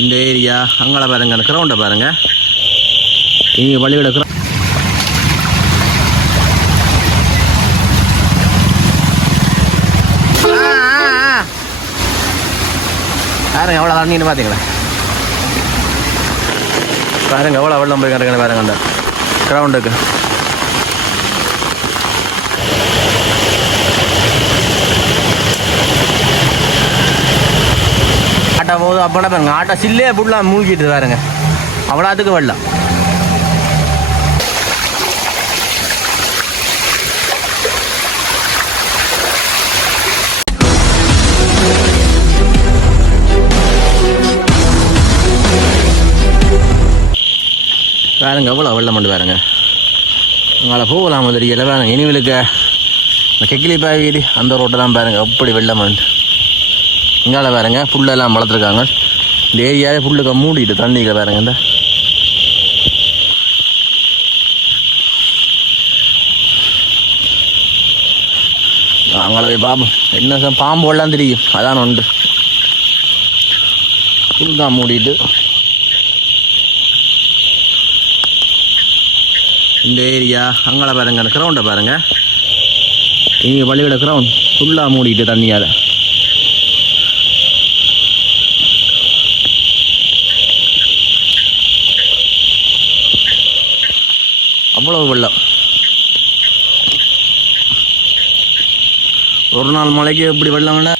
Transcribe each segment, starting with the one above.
இந்த ஏரியா அங்கே பாருங்க அந்த கிரவுண்டை பாருங்க. இங்கே பள்ளியோட கிரௌண்ட் பாருங்க எவ்வளோ தண்ணின்னு பார்த்தீங்களா பாருங்க எவ்வளோ வெள்ளம் போய் கிடக்குன்னு பாருங்க அந்த கிரவுண்டுக்கு ஆட்டோ பாருங்க ஆட்டோ சில்லே புடலாம் மூழ்கிட்டு பாருங்க. அவ்வளோத்துக்கு வெள்ளம். பாருங்க எவ்வளோ வெள்ளம் மட்டும் பாருங்க. உங்களை போகலாம் தெரியல பாருங்க இனிவலுக்கு இந்த கெக்கிலி பாய் வீடு அந்த ரோட்டை தான் பாருங்கள் எப்படி வெள்ளம் வந்து இங்கால பாருங்க புல்லெல்லாம் வளர்த்துருக்காங்க. இந்த ஏரியாவே புல்லுக்கு மூடிட்டு தண்ணிக்கு பாருங்க இந்த. அங்கே பாம்பு. என்ன பாம்பு எல்லாம் தெரியும். அதான் உண்டு புல் தான் மூடிட்டு. இந்த ஏரியா அங்கே பாருங்க அந்த கிரவுண்டை பாருங்க. இங்கே பள்ளியோட கிரவுண்ட் ஃபுல்லாக மூடிட்டு தண்ணியால். அவ்வளவு வெள்ளம். ஒரு நாள் மழைக்கு எப்படி வெள்ளம் வேண்டா?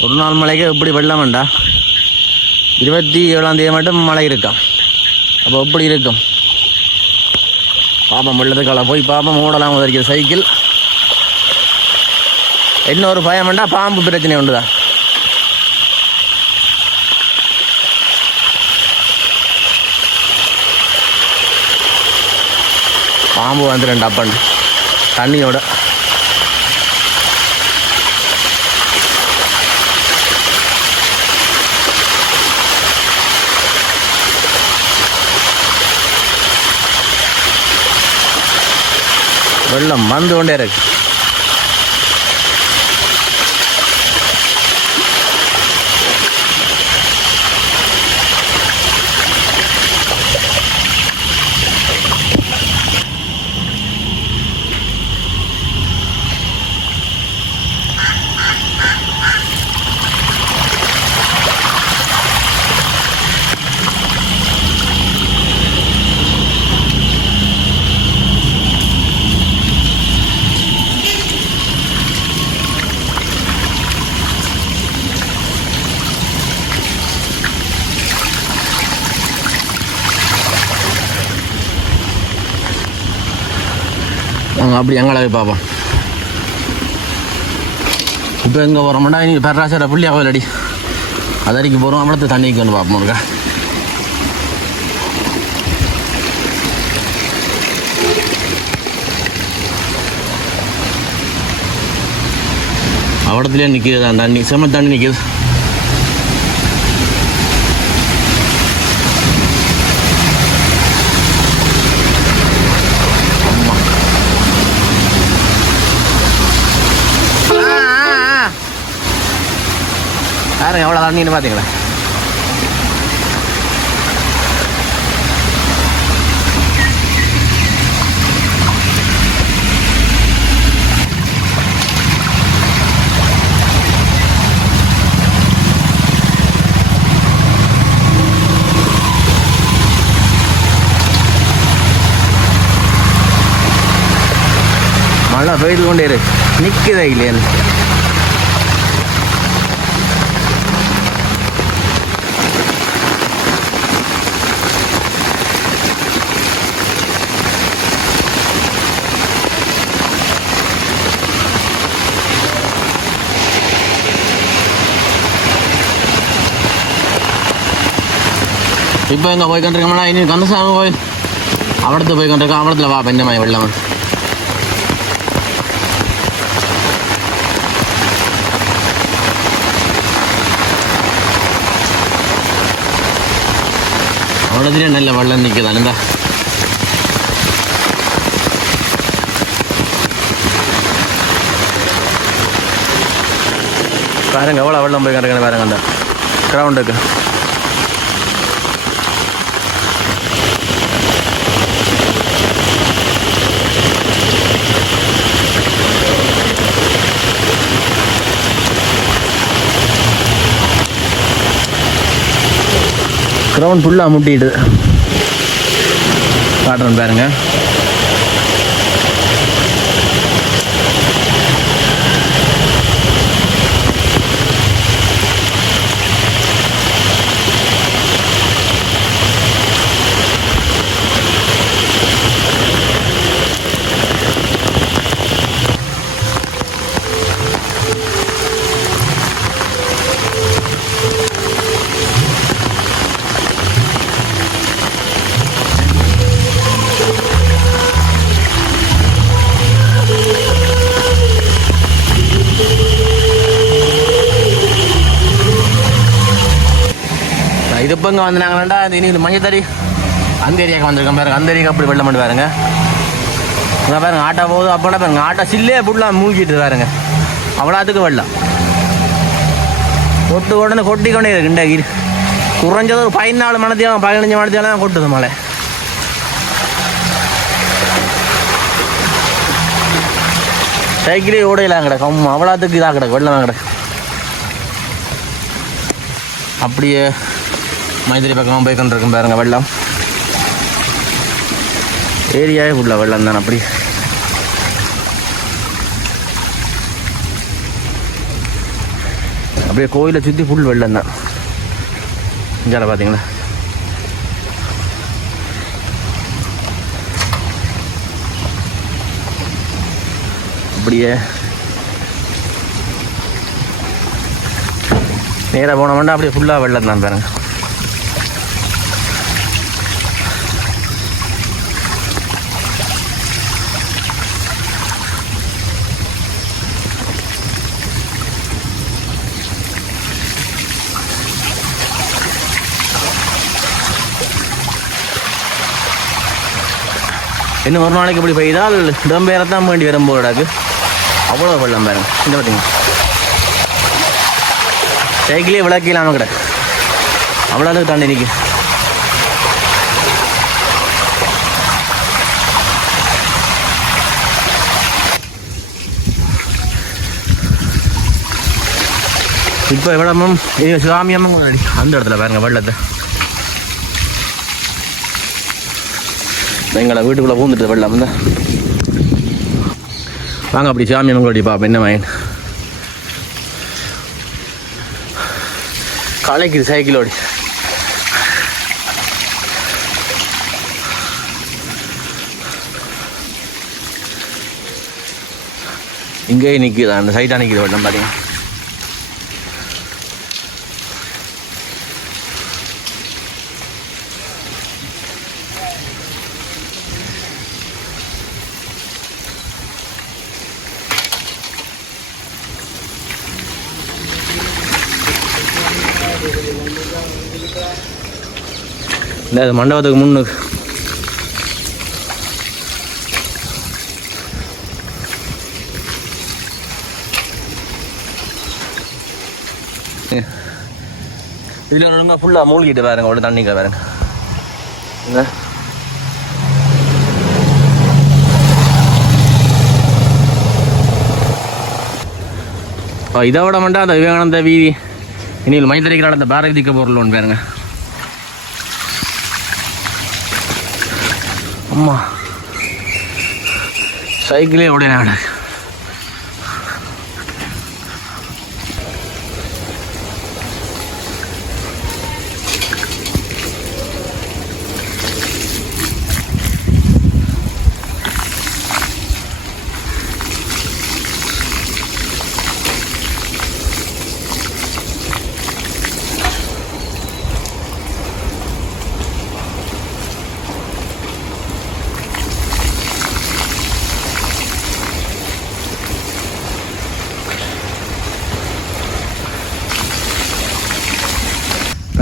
ஒரு நாள் மழைக்கு எப்படி வெள்ளம் வேண்டா? இருபத்தி ஏழாம் தேதி மட்டும் மழை இருக்கும். அப்போ எப்படி இருக்கும்? பாப்பம் வெள்ளத்துக்கால போய் பாப்பம் ஓடலாம் உதறிக்கிற சைக்கிள். என்ன ஒரு பயம் வேண்டா? பாம்பு பிரச்சனை உண்டுதா பாம்பு வந்து ரெண்டு அப்பன். தண்ணியோட. வெள்ளம் வந்து கொண்டே இருக்குது நாங்கள் அப்படி எங்களை போய் பார்ப்போம். இப்போ எங்கே போகிறோம்னா இனி பெராசர புள்ளி அடி அதறிக்கு போகிறோம் அவ்வளோத்து தண்ணிக்கு வந்து பார்ப்போம் இருக்கா அவடத்துலேயே நிற்கிது தான் தண்ணி. செம்ம தண்ணி நிற்கிது பாருங்க எவ்வளோ தண்ணின்னு பார்த்தீங்களா மழை பெய்து கொண்டே இருக்கு நிற்குதா இல்லையா இப்போ எங்கே போய் கண்டிருக்கோம்னா இனி கந்தசாமி கோயில் அவிடத்து போய் கண்டிருக்கோம் அவிடத்தில் வா பெஞ்சமாய் வெள்ளம் அவிடத்துலேயே நல்ல வெள்ளம் நிற்குது இந்த பாருங்க எவ்வளோ வெள்ளம் போய் கிடக்குன்னு பாருங்க அந்த கிரவுண்ட் ஃபுல்லாக முட்டிடுது காட்டுறேன் பாருங்க. இது இப்போ இங்கே வந்து இந்த இனி மஞ்சள் தறி அந்த ஏரியாவுக்கு வந்திருக்கோம் பாருங்க. அந்த ஏரியாவுக்கு அப்படி வெள்ளம் பண்ணி பாருங்க. இங்கே பாருங்க ஆட்டோ போகுது. அப்போனா பாருங்க ஆட்டோ சில்லே ஃபுல்லாக மூழ்கிட்டு பாருங்க. அவ்வளோத்துக்கு வெள்ளம். கொட்டு உடனே கொட்டிக்கொண்டே இருக்கு இண்டாக்கி குறைஞ்சது ஒரு பதினாலு மணத்தையும் பதினஞ்சு மணத்தியாலும் தான் கொட்டுது மழை. சைக்கிளே ஓடையிலாம் கிடக்கு. அவ்வளோத்துக்கு இதாக கிடக்கு. வெள்ளம் கிடக்கு. அப்படியே மைதிரி பக்கமாக போய் கொண்டிருக்கும் பாருங்க வெள்ளம். ஏரியாவே உள்ள வெள்ளம் தான் அப்படி. அப்படியே கோயிலை சுற்றி ஃபுல் வெள்ளம் தான். இங்கே பார்த்தீங்களா அப்படியே. நேராக போனோம்னா அப்படியே ஃபுல்லாக வெள்ளம் தான் பாருங்கள் இன்னும் ஒரு நாளைக்கு இப்படி பெய்தால் இடம்பெயரத்தான் வேண்டி வரும் போடாக்கு அவ்வளோ வெள்ளம் வேறு இந்த பார்த்தீங்க சைக்கிளே விளக்கலாம் கிட அவ்வளோ அளவுக்கு தாண்டி நிற்கும் இப்போ எவ்வளமும் சுவாமி அம்மன் அந்த இடத்துல பாருங்க வெள்ளத்தை எங்களை வீட்டுக்குள்ளே பூந்துட்டு வெள்ளம் தான் வாங்க அப்படி சாமி கோடி பாப்பா என்ன வாங்க களைக்குது சைக்கிளோடி இங்கேயே நிற்குது அந்த சைட்டாக நிற்குது வெள்ளம் பார்த்தீங்கன்னா இந்த மண்டபத்துக்கு முன்னுக்கு இதில் ஒழுங்கா ஃபுல்லாக மூழ்கிட்டு பாருங்க ஒரு தண்ணிக்க பாருங்க. என்ன? இதை விட மாட்டா அந்த விவேகானந்த வீதி. இனியில் மைத்தறிக்கிறாள் அந்த பாரதிக்க பொருள் ஒன்று பாருங்க. அம்மா. சைக்கிளே உடைய நாடு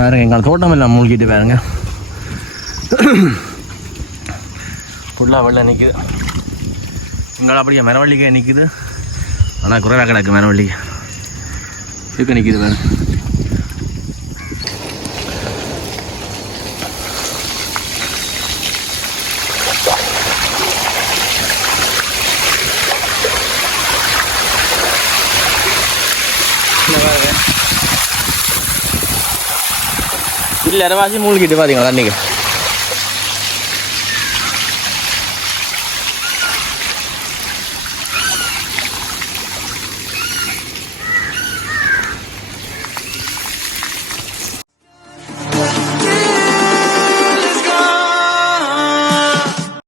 பாருங்க எங்கள் தோட்டம் எல்லாம் மூழ்கிட்டு பாருங்க. ஃபுல்லாக வெள்ளை நிற்குது எங்களை அப்படியே மரவள்ளிக்கே நிற்குது ஆனால் குறைவாக கிடக்கு மரவள்ளிக்கு இதுக்கு நிற்கிது பாருங்க. இல்லை இரவாசி மூழ்கிட்டு பார்த்தீங்களா அன்றைக்கி